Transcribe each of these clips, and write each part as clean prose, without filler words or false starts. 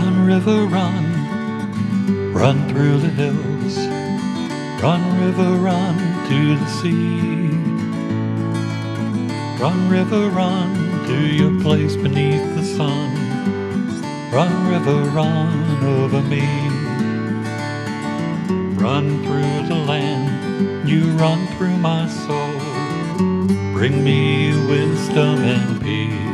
Run, river, run, run through the hills. Run, river, run to the sea. Run, river, run to your place beneath the sun. Run, river, run over me. Run through the land, you run through my soul. Bring me wisdom and peace.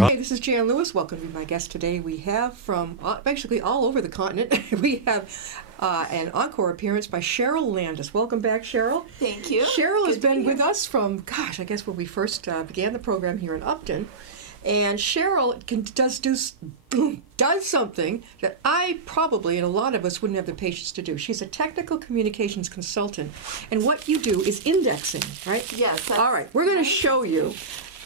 Hey, this is Jan Lewis. Welcome to be my guest today. We have from basically all over the continent, we have an encore appearance by Cheryl Landis. Welcome back, Cheryl. Thank you. Cheryl has been with us from, I guess when we first began the program here in Upton. And Cheryl does something that I probably, and a lot of us, wouldn't have the patience to do. She's a technical communications consultant. And what you do is indexing, right? Yes. All right, we're going to show you.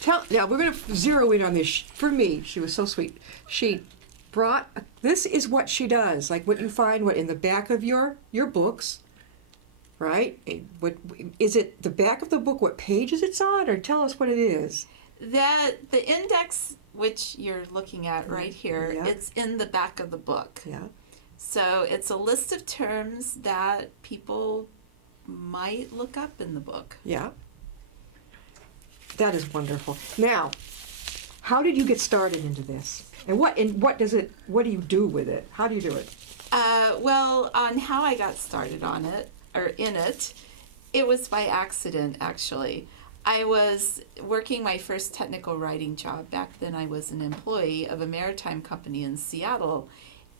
Now, we're going to zero in on this. For me, she was so sweet. She brought, this is what she does, like what you find in the back of your books, right? What is it, the back of the book, what pages it's on, or tell us what it is. The index, which you're looking at right here, Yeah. it's in the back of the book. Yeah. So it's a list of terms that people might look up in the book. Yeah. That is wonderful. Now, how did you get started into this? And what do you do with it? How do you do it? Well, on how I got started on it, or in it, it was by accident, actually. I was working my first technical writing job. Back then I was an employee of a maritime company in Seattle,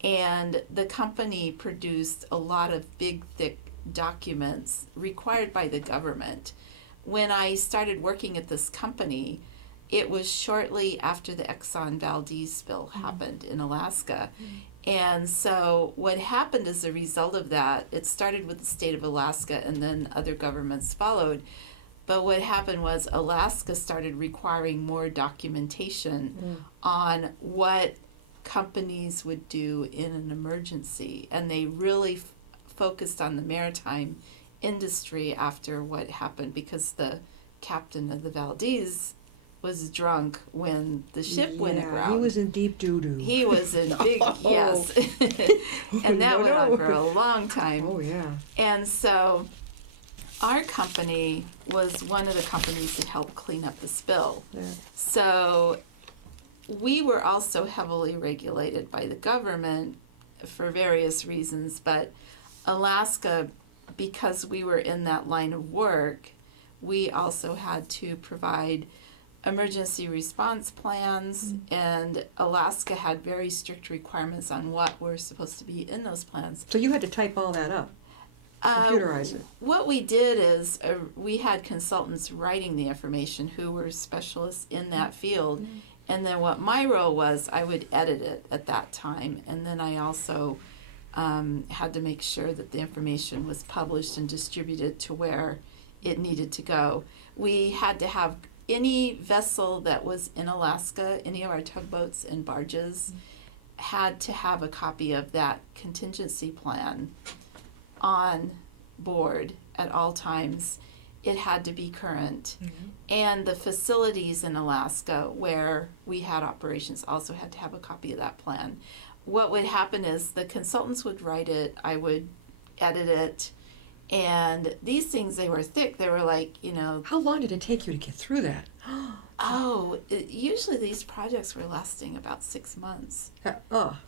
and the company produced a lot of big, thick documents required by the government. When I started working at this company, it was shortly after the Exxon Valdez spill happened in Alaska. And so what happened as a result of that, it started with the state of Alaska and then other governments followed. But what happened was Alaska started requiring more documentation on what companies would do in an emergency. And they really focused on the maritime industry after what happened, because the captain of the Valdez was drunk when the ship went aground. He was in deep doo-doo. He was in big, yes. And that went on for a long time. Oh, yeah. And so our company was one of the companies that helped clean up the spill. Yeah. So we were also heavily regulated by the government for various reasons, but Alaska, because we were in that line of work, we also had to provide emergency response plans, and Alaska had very strict requirements on what were supposed to be in those plans. So you had to type all that up, computerize it. What we did is we had consultants writing the information who were specialists in that field, and then what my role was, I would edit it at that time, and then I also had to make sure that the information was published and distributed to where it needed to go. We had to have any vessel that was in Alaska, any of our tugboats and barges, had to have a copy of that contingency plan on board at all times. It had to be current. And the facilities in Alaska where we had operations also had to have a copy of that plan. What would happen is the consultants would write it, I would edit it, and these things, they were thick. They were like, How long did it take you to get through that? Usually these projects were lasting about 6 months.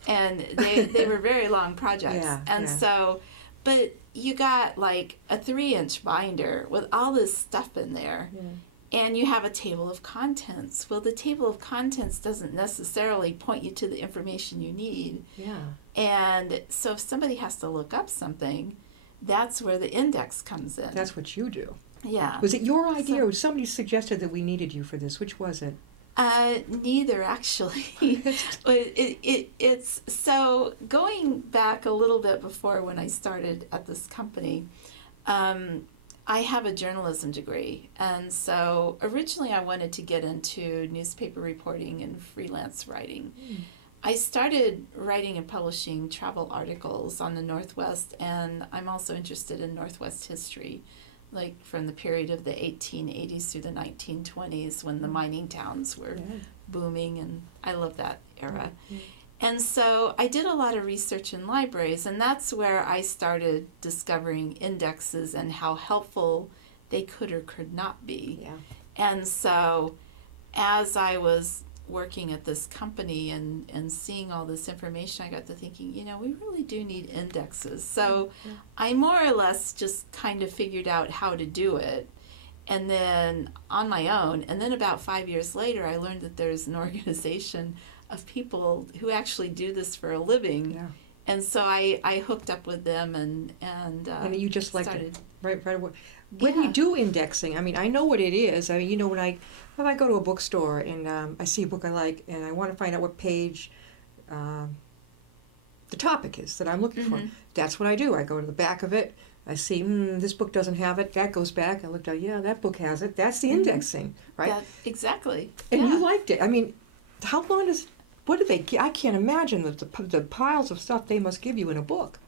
And they were very long projects. Yeah, So, but you got like a 3-inch binder with all this stuff in there. Yeah. And you have a table of contents. Well, the table of contents doesn't necessarily point you to the information you need. Yeah. And so if somebody has to look up something, that's where the index comes in. That's what you do. Yeah. Was it your idea, or somebody suggested that we needed you for this? Which was it? Neither, actually. It's so going back a little bit before when I started at this company. I have a journalism degree, and so originally I wanted to get into newspaper reporting and freelance writing. I started writing and publishing travel articles on the Northwest, and I'm also interested in Northwest history, like from the period of the 1880s through the 1920s when the mining towns were booming, and I love that era. And so I did a lot of research in libraries, and that's where I started discovering indexes and how helpful they could or could not be. Yeah. And so as I was working at this company and seeing all this information, I got to thinking, we really do need indexes. So I more or less just kind of figured out how to do it. And then on my own, and then about 5 years later, I learned that there's an organization of people who actually do this for a living. Yeah. And so I hooked up with them and you just like started. it right away. When you do indexing, I mean, I know what it is. I mean, when I go to a bookstore and I see a book I like and I want to find out what page the topic is that I'm looking for, that's what I do. I go to the back of it. I see, this book doesn't have it. That goes back. I looked out, that book has it. That's the indexing, right? Exactly. And you liked it. I mean, how long what do they, I can't imagine the piles of stuff they must give you in a book.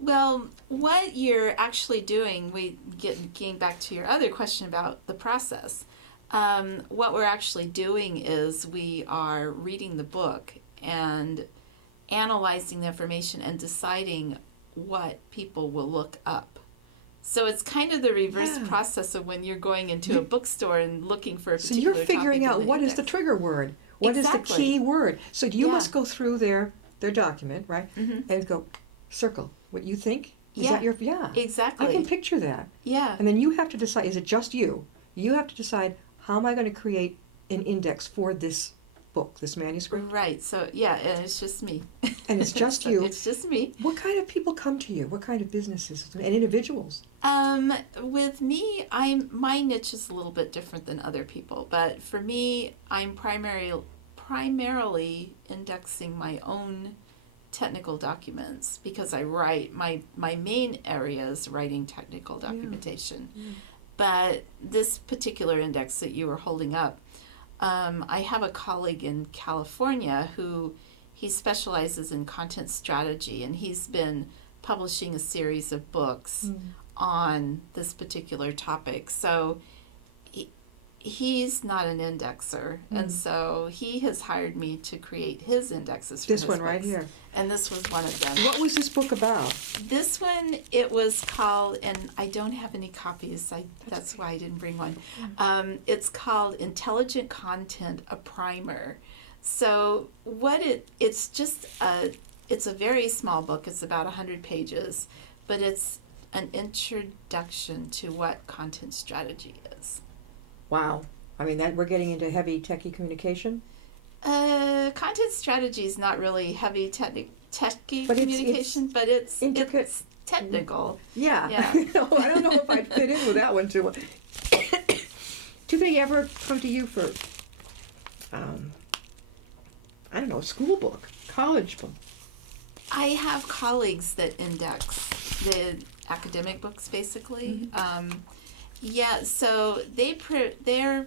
Well, what you're actually doing, getting back to your other question about the process, what we're actually doing is we are reading the book and analyzing the information and deciding what people will look up. So it's kind of the reverse process of when you're going into a bookstore and looking for a particular So you're figuring topic out what is the trigger word, what is the Exactly. key word. So you must go through their document, right, and go circle what you think. Is that your Exactly. I can picture that. Yeah. And then you have to decide, is it just you? You have to decide, how am I going to create an index for this book, this manuscript? Right. So and it's just me. And it's just So you. It's just me. What kind of people come to you? What kind of businesses and individuals? With me, my niche is a little bit different than other people, but for me, I'm primarily indexing my own technical documents because I write my main area is writing technical documentation. Yeah. But this particular index that you were holding up, I have a colleague in California who he specializes in content strategy, and he's been publishing a series of books on this particular topic. So he's not an indexer, and so he has hired me to create his indexes for This his one right books. here. And this was one of them. What was this book about? This one, it was called, and I don't have any copies, that's why I didn't bring one. It's called Intelligent Content, a Primer. So it's a very small book. It's about 100 pages, but it's an introduction to what content strategy is. Wow. I mean, that we're getting into heavy techie communication. Content strategy is not really heavy techie But communication, but it's intricate. It's technical. Yeah. Yeah. I don't know if I'd fit in with that one too. Do they ever come to you for, I don't know, a school book, college book? I have colleagues that index the academic books, basically. So they're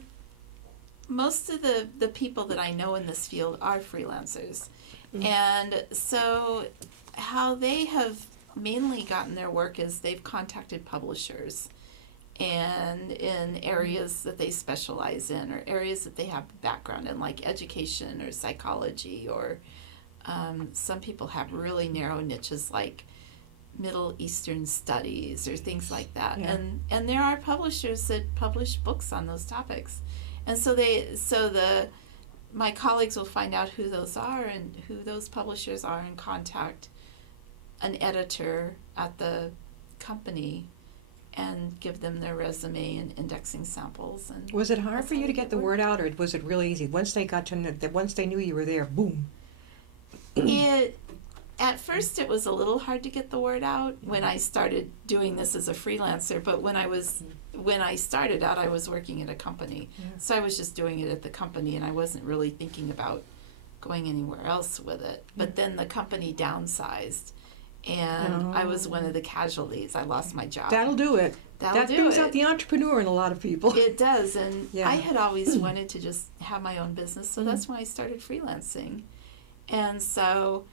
most of the people that I know in this field are freelancers. And so how they have mainly gotten their work is they've contacted publishers and in areas that they specialize in or areas that they have background in, like education or psychology, or some people have really narrow niches like Middle Eastern studies or things like that. Yeah. And there are publishers that publish books on those topics. And so my colleagues will find out who those are and who those publishers are and contact an editor at the company and give them their resume and indexing samples. And Was it hard that's for how you we to get the work. word out, or was it really easy? Once they got to know, once they knew you were there, boom. At first it was a little hard to get the word out when I started doing this as a freelancer, but when I started out, I was working at a company. Yeah. So I was just doing it at the company, and I wasn't really thinking about going anywhere else with it. But then the company downsized, and I was one of the casualties. I lost my job. That'll do it. That'll That do brings it. out the entrepreneur in a lot of people. It does, and Yeah. I had always wanted to just have my own business, so that's when I started freelancing. And so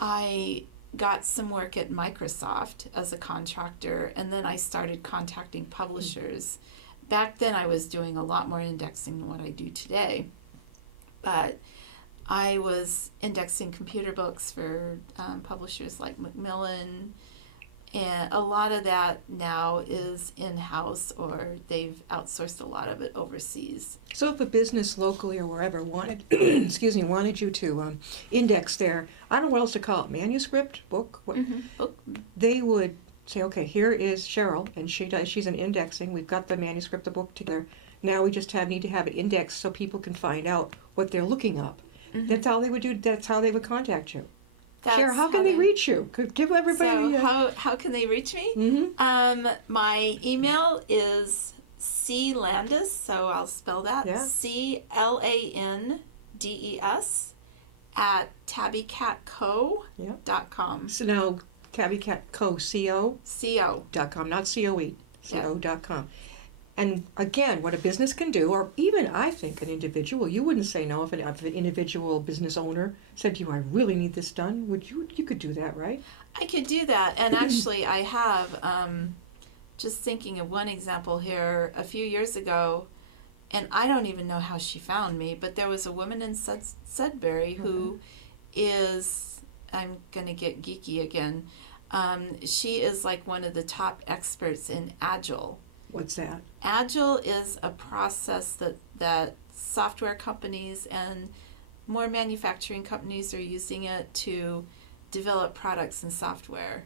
I got some work at Microsoft as a contractor, and then I started contacting publishers. Back then I was doing a lot more indexing than what I do today. But I was indexing computer books for publishers like Macmillan, and a lot of that now is in-house, or they've outsourced a lot of it overseas. So if a business locally or wherever wanted, excuse me, wanted you to index their, I don't know what else to call it, manuscript, book, what, Book. they would say, okay, here is Cheryl, and she's an indexing. We've got the manuscript, the book together. Now we just need to have it indexed so people can find out what they're looking up. That's how they would do. That's how they would contact you. Cheryl, how can they reach you? Could give everybody. So how can they reach me? Mm-hmm. My email is clandis, so I'll spell that, Yeah. CLANDES at tabbycatco.com. So now, tabbycatco.com, CO. not COE, Yeah. co.com. And again, what a business can do, or even I think an individual, you wouldn't say no if an individual business owner said to you, I really need this done. Would you? You could do that, right? I could do that, and actually I have, just thinking of one example here, a few years ago, and I don't even know how she found me, but there was a woman in Sudbury who is, I'm going to get geeky again, she is like one of the top experts in Agile. What's that? Agile is a process that software companies and more manufacturing companies are using it to develop products and software.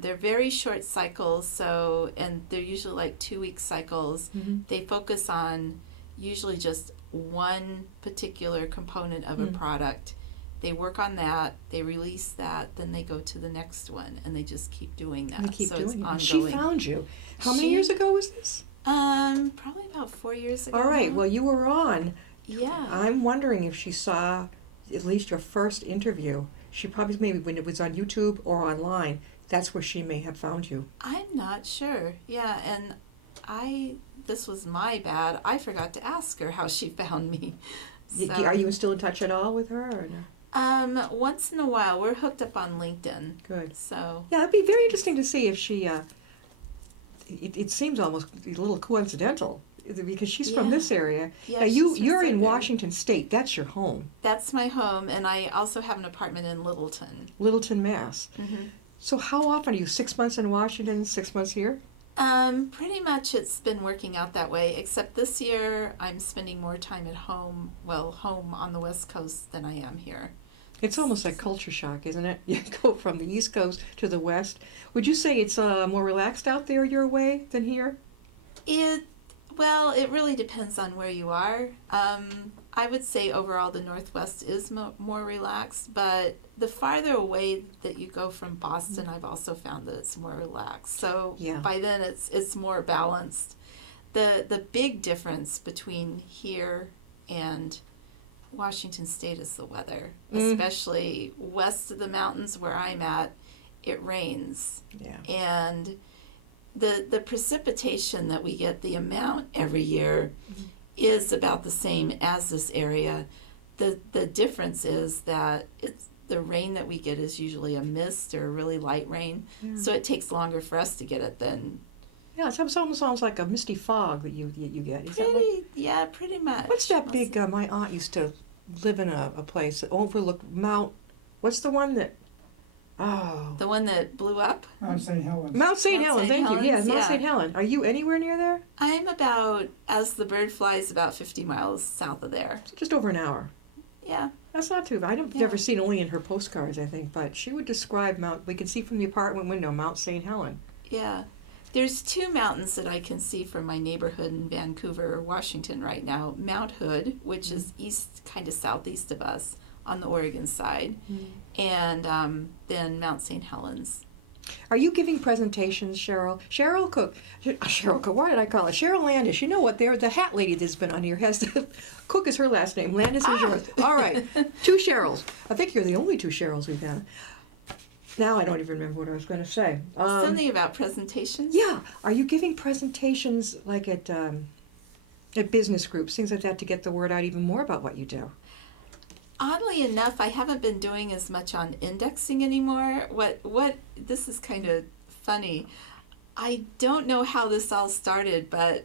They're very short cycles, and they're usually like 2-week cycles. They focus on usually just one particular component of a product. They work on that, they release that, then they go to the next one, and they just keep doing that. They keep so doing it's it. ongoing. She found you. How many years ago was this? Probably about 4 years ago. All right. now. Well, you were on. Yeah. I'm wondering if she saw at least your first interview. She probably, maybe when it was on YouTube or online, that's where she may have found you. I'm not sure. Yeah, and this was my bad. I forgot to ask her how she found me. So, Are you still in touch at all with her? Or no? Once in a while, we're hooked up on LinkedIn. Good. So. Yeah, it'd be very interesting to see if she. It seems almost a little coincidental because she's from this area. Yeah, now she's from you're in Sudbury. Washington State. That's your home. That's my home, and I also have an apartment in Littleton. Littleton, Mass. Mm-hmm. So how often are you? 6 months in Washington, 6 months here? Pretty much it's been working out that way, except this year I'm spending more time at home, home on the West Coast than I am here. It's almost like culture shock, isn't it? You go from the East Coast to the West. Would you say it's more relaxed out there your way than here? It really depends on where you are. I would say overall the Northwest is more relaxed, but the farther away that you go from Boston, I've also found that it's more relaxed. So by then it's more balanced. The big difference between here and Washington State is the weather, especially west of the mountains where I'm at. It rains, and the precipitation that we get, the amount every year, is about the same as this area. The difference is that the rain that we get is usually a mist or a really light rain, so it takes longer for us to get it than. Yeah, it almost sounds like a misty fog that you get. Is Pretty much. What's that big? My aunt used to live in a place that overlooked Mount. What's the one that? Oh. The one that blew up? Mount St. Helens. Mount St. Helens, thank you. Yeah, Mount yeah. St. Helens. Are you anywhere near there? I'm about, as the bird flies, about 50 miles south of there. So just over an hour. Yeah. That's not too bad. I've never seen, only in her postcards, I think, but she would describe we can see from the apartment window, Mount St. Helens. Yeah. There's 2 mountains that I can see from my neighborhood in Vancouver, Washington right now. Mount Hood, which is east, kind of southeast of us on the Oregon side, and then Mount St. Helens. Are you giving presentations, Cheryl? Cheryl Cook, why did I call her? Cheryl Landis. You know what? They're the hat lady that's been on here. Cook is her last name. Landis is yours. All right. 2 Cheryls. I think you're the only 2 Cheryls we've had. Now I don't even remember what I was going to say. Something about presentations? Yeah. Are you giving presentations like at business groups, things like that, to get the word out even more about what you do? Oddly enough, I haven't been doing as much on indexing anymore. This is kind of funny. I don't know how this all started, but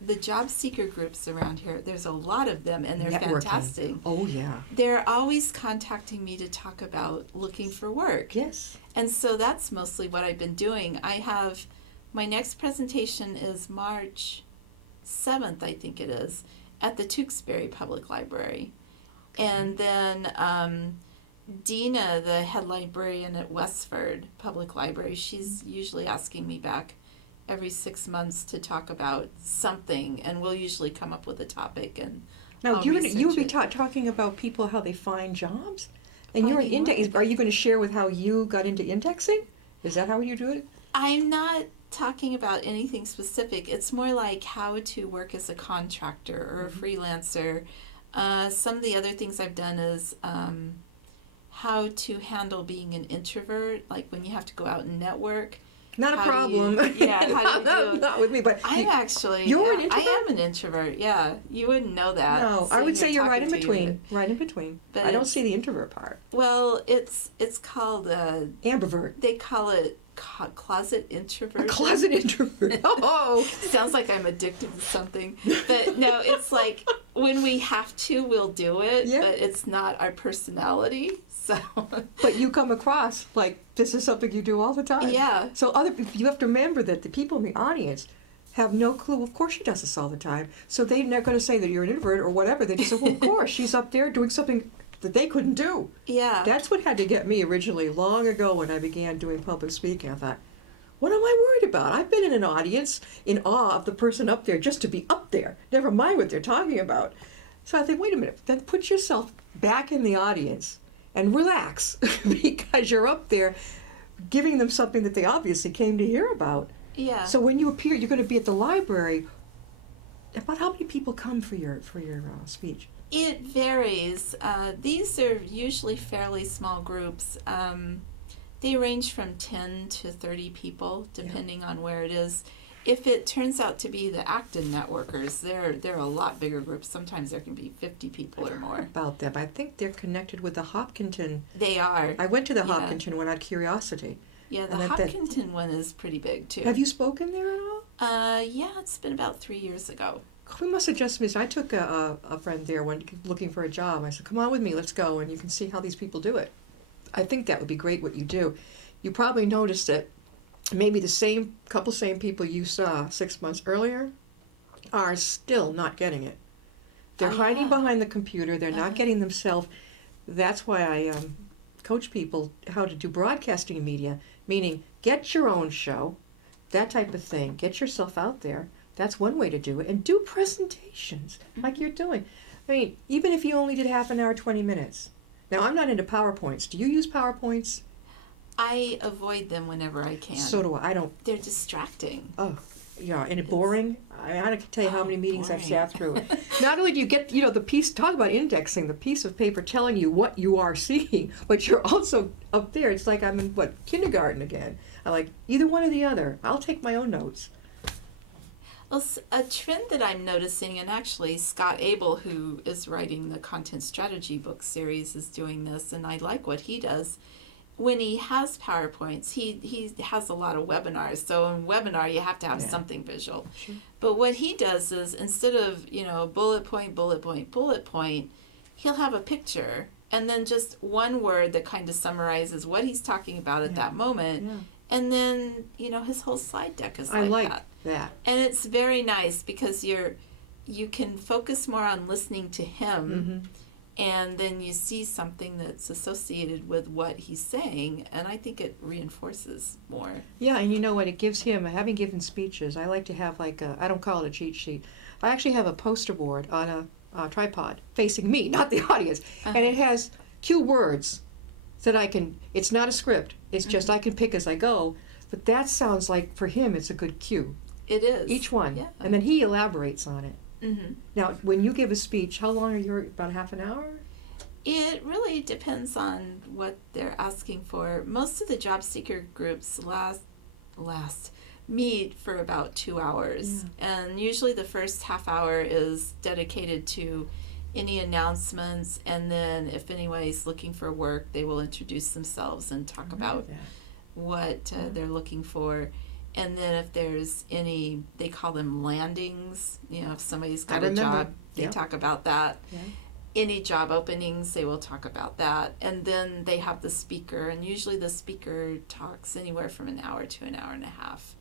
the job seeker groups around here, there's a lot of them, and they're Networking. fantastic. Oh, yeah. They're always contacting me to talk about looking for work. Yes. And so that's mostly what I've been doing. I have, my next presentation is March 7th, I think it is, at the Tewksbury Public Library. And then Dina, the head librarian at Westford Public Library, she's usually asking me back every 6 months to talk about something, and we'll usually come up with a topic. And Now, I'll you would be research it. talking about people, how they find jobs? And you're an Finding index. work. Are you going to share with how you got into indexing? Is that how you do it? I'm not talking about anything specific. It's more like how to work as a contractor or a freelancer. Some of the other things I've done is how to handle being an introvert, like when you have to go out and network. Not a How do you- problem. yeah, how do you do it? Not with me, but I'm actually. You're an I introvert? am an introvert. Yeah, you wouldn't know that. no, I sitting would say here you're right in talking to you. between. Right in between. But I don't it's- see the introvert part. Well, it's called Ambivert. they call it closet A introvert. closet introvert. Oh. Sounds like I'm addicted to something. But no, it's like when we have to, we'll do it, Yeah. but it's not our personality. So, But you come across like this is something you do all the time. yeah. So you have to remember that the people in the audience have no clue. Of course she does this all the time. So they're not going to say that you're an introvert or whatever. They just say, well, of course, she's up there doing something that they couldn't do. Yeah. That's what had to get me originally long ago when I began doing public speaking. I thought, what am I worried about? I've been in an audience in awe of the person up there just to be up there. Never mind what they're talking about. So I think, wait a minute, then put yourself back in the audience and relax because you're up there giving them something that they obviously came to hear about. Yeah. So when you appear, you're going to be at the library. About how many people come for your speech? It varies. These are usually fairly small groups. They range from 10 to 30 people, depending on where it is. If it turns out to be the Acton networkers, they're a lot bigger groups. Sometimes there can be 50 people or more. About them, I think they're connected with the Hopkinton. They are. I went to the Yeah. Hopkinton one out of curiosity. Yeah, the And that- Hopkinton one is pretty big too. Have you spoken there at all? Yeah, it's been about 3 years ago. We must have just missed. I took a friend there when looking for a job. I said, come on with me, let's go, and you can see how these people do it. I think that would be great what you do. You probably noticed that maybe the same people you saw 6 months earlier are still not getting it. They're Oh, hiding yeah. behind the computer. They're Uh-huh. not getting themselves. That's why I coach people how to do broadcasting media, meaning get your own show, that type of thing. Get yourself out there. That's one way to do it. And do presentations like you're doing. I mean, even if you only did half an hour, 20 minutes. Now, I'm not into PowerPoints. Do you use PowerPoints? I avoid them whenever I can. So do I. I don't. They're distracting. Oh, yeah. And it boring. I can tell you how many meetings I've boring. sat through. Not only do you get, the piece, talk about indexing, the piece of paper telling you what you are seeing, but you're also up there. It's like I'm in, kindergarten again. I like either one or the other. I'll take my own notes. Well, a trend that I'm noticing, and actually Scott Abel, who is writing the content strategy book series, is doing this, and I like what he does. When he has PowerPoints, he has a lot of webinars. So in webinar, you have to have Yeah. something visual. Sure. But what he does is instead of, bullet point, bullet point, bullet point, he'll have a picture and then just one word that kind of summarizes what he's talking about at Yeah. that moment. Yeah. And then, his whole slide deck is I like like that. that. And it's very nice because you can focus more on listening to him, and then you see something that's associated with what he's saying, and I think it reinforces more. Yeah, and you know what? It gives him, having given speeches, I like to have I don't call it a cheat sheet. I actually have a poster board on a tripod facing me, not the audience. And it has cue words that I can, it's not a script. It's just I can pick as I go. But that sounds like, for him, it's a good cue. It is. Each one. Yeah. And then he elaborates on it. Mm-hmm. Now, when you give a speech, how long are you? About half an hour? It really depends on what they're asking for. Most of the job seeker groups meet for about 2 hours. And usually the first half hour is dedicated to any announcements, and then if anybody's looking for work, they will introduce themselves and talk about what they're looking for. And then if there's any, they call them landings, if somebody's got I a remember. job, they Yep. talk about that. Yeah. Any job openings, they will talk about that. And then they have the speaker, and usually the speaker talks anywhere from an hour to an hour and a half.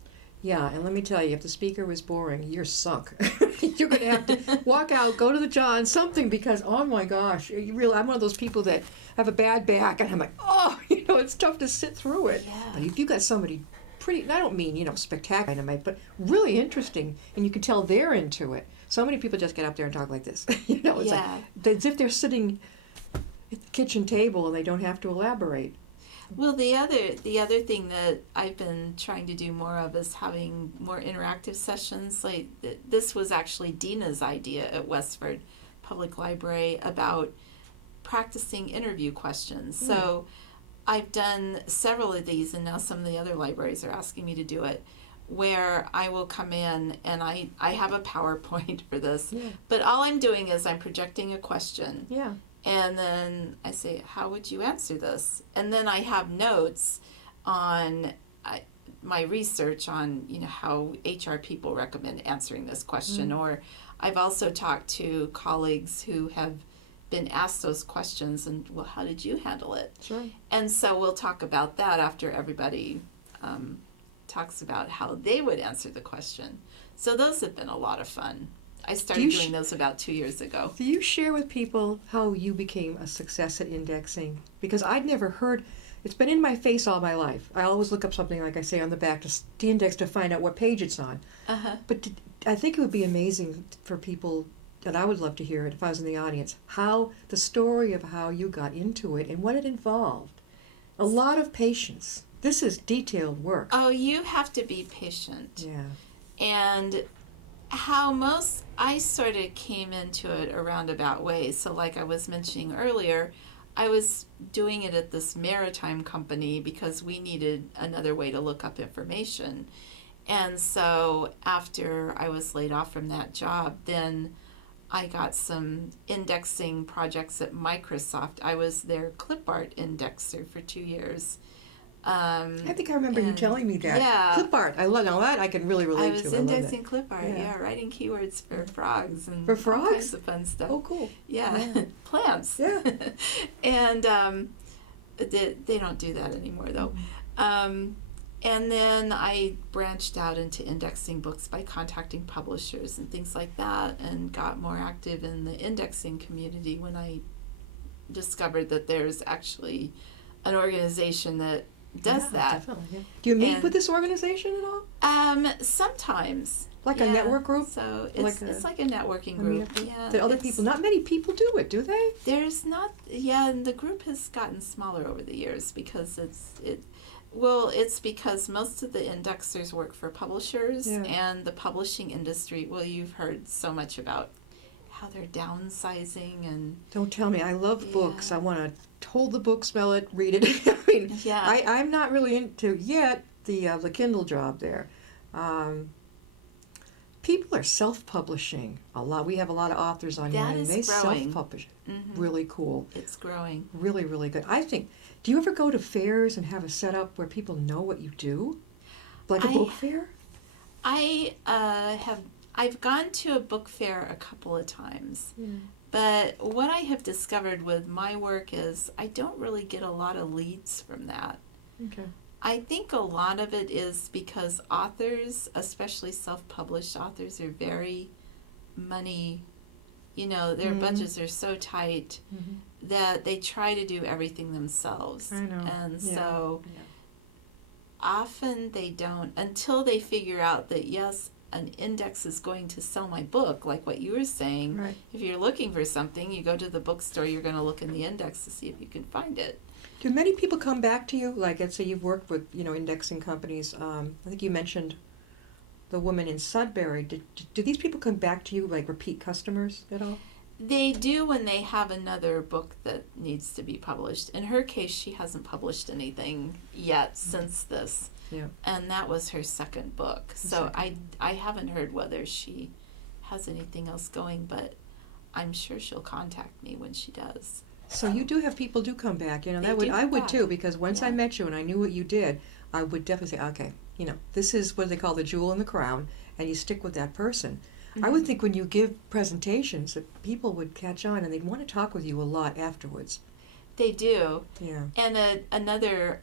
Yeah, and let me tell you, if the speaker was boring, you're sunk. You're going to have to walk out, go to the John, something, because, oh my gosh, I'm one of those people that have a bad back, and I'm like, oh, it's tough to sit through it. Yeah. But if you got somebody pretty, I don't mean, spectacular dynamite, but really interesting, and you can tell they're into it. So many people just get up there and talk like this. It's Yeah. like, as if they're sitting at the kitchen table and they don't have to elaborate. Well, the other thing that I've been trying to do more of is having more interactive sessions. Like this was actually Dina's idea at Westford Public Library about practicing interview questions. So I've done several of these, and now some of the other libraries are asking me to do it, where I will come in and I have a PowerPoint for this, but all I'm doing is I'm projecting a question. Yeah. And then I say, how would you answer this? And then I have notes on my research on, how HR people recommend answering this question. Or I've also talked to colleagues who have been asked those questions and, well, how did you handle it? Sure. And so we'll talk about that after everybody talks about how they would answer the question. So those have been a lot of fun. I started doing those about 2 years ago. Do you share with people how you became a success at indexing? Because I'd never heard, it's been in my face all my life. I always look up something, like I say, on the back to index to find out what page it's on. But I think it would be amazing for people, and I would love to hear it if I was in the audience, how the story of how you got into it and what it involved. A lot of patience. This is detailed work. Oh, you have to be patient. Yeah. And I sort of came into it a roundabout way. So like I was mentioning earlier, I was doing it at this maritime company because we needed another way to look up information. And so after I was laid off from that job, then I got some indexing projects at Microsoft. I was their clip art indexer for 2 years. I think I remember you telling me that. Yeah. Clip art. I love that. I can really relate to. I was indexing clip art, writing keywords for frogs and for frogs? all kinds of fun stuff. Oh, cool. Yeah. Plants. Yeah. And they don't do that anymore, though. And then I branched out into indexing books by contacting publishers and things like that, and got more active in the indexing community when I discovered that there's actually an organization that does that. Definitely, yeah. Do you meet with this organization at all? Sometimes. Like a network group? So it's like a networking group. Yeah. That other people, not many people do it, do they? There's not, and the group has gotten smaller over the years because it's because most of the indexers work for publishers, and the publishing industry, well, you've heard so much about how they're downsizing and... Don't tell me. I love books. I want to hold the book, smell it, read it. I mean, I'm not really into yet the Kindle job there. People are self-publishing a lot. We have a lot of authors on here, and they self-publish. Really cool. It's growing. Really, really good. I think, do you ever go to fairs and have a setup where people know what you do? Like a book fair? I've gone to a book fair a couple of times, but what I have discovered with my work is I don't really get a lot of leads from that. Okay. I think a lot of it is because authors, especially self-published authors, are very money, their budgets are so tight that they try to do everything themselves. I know. And so often they don't, until they figure out that, yes, an index is going to sell my book, like what you were saying. Right. If you're looking for something, you go to the bookstore, you're going to look in the index to see if you can find it. Do many people come back to you? Like, let's say you've worked with, indexing companies. I think you mentioned the woman in Sudbury. Do these people come back to you, like repeat customers at all? They do when they have another book that needs to be published. In her case, she hasn't published anything yet since this. Yeah. And that was her second book. So I haven't heard whether she has anything else going, but I'm sure she'll contact me when she does. So you do have people do come back, I would too, because once I met you and I knew what you did, I would definitely say, okay, this is what they call the jewel in the crown, and you stick with that person. I would think when you give presentations that people would catch on and they'd want to talk with you a lot afterwards. They do. Yeah. And another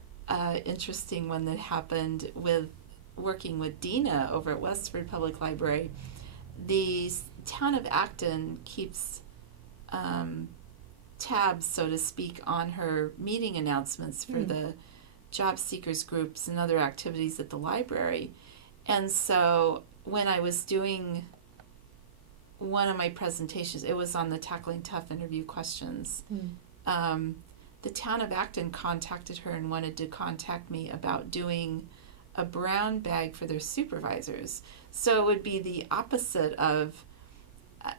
interesting one that happened with working with Dina over at Westford Public Library, the town of Acton keeps tabs, so to speak, on her meeting announcements for the job seekers groups and other activities at the library. And so when I was doing one of my presentations, it was on the Tackling Tough interview questions. The town of Acton contacted her and wanted to contact me about doing a brown bag for their supervisors. So it would be the opposite of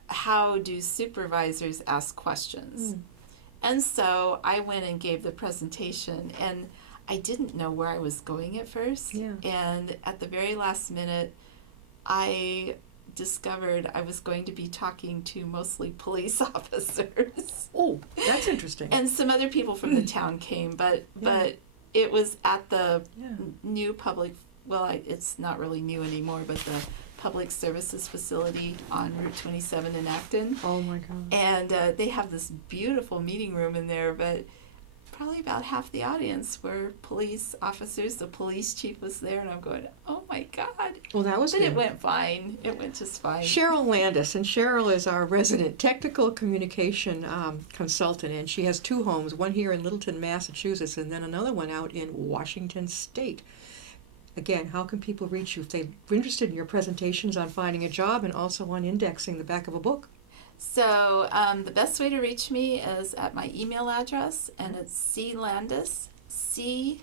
how do supervisors ask questions. And so I went and gave the presentation, and I didn't know where I was going at first. Yeah. And at the very last minute, I discovered I was going to be talking to mostly police officers. Oh, that's interesting. And some other people from the town came, but it was at the new public, it's not really new anymore, but the public services facility on Route 27 in Acton. Oh my God. And they have this beautiful meeting room in there, but probably about half the audience were police officers. The police chief was there, and I'm going, oh my God. Well, that was But good. it went fine. It went just fine. Cheryl Landis, and Cheryl is our resident technical communication consultant, and she has 2 homes, one here in Littleton, Massachusetts, and then another one out in Washington State. Again, how can people reach you if they're interested in your presentations on finding a job and also on indexing the back of a book? So the best way to reach me is at my email address, and it's clandes, CLANDES,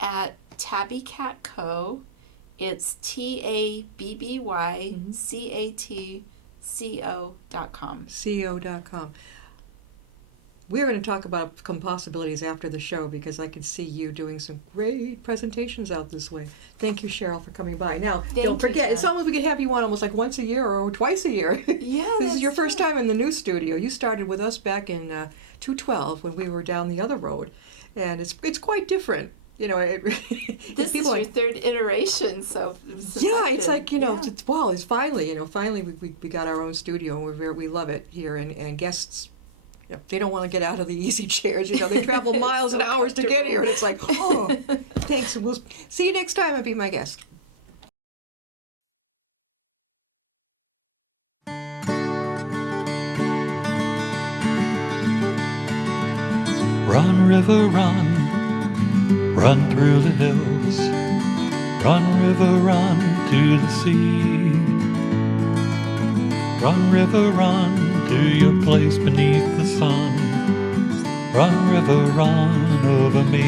at Tabbycat Co. It's TABBYCATCO.com. CO.com. We're going to talk about possibilities after the show because I can see you doing some great presentations out this way. Thank you, Cheryl, for coming by. Now, don't forget, it's almost we could have you on almost like once a year or twice a year. Yeah, This is your first time in the new studio. You started with us back in 2012 when we were down the other road, and it's quite different. This is your 3rd iteration, so it's like it's finally we got our own studio and we love it here, and guests. They don't want to get out of the easy chairs. They travel miles and hours to get here. And it's like, oh, thanks. And we'll see you next time and be my guest. Run, river, run, run through the hills. Run, river, run to the sea. Run, river, run to your place beneath the sun. Run, river, run over me.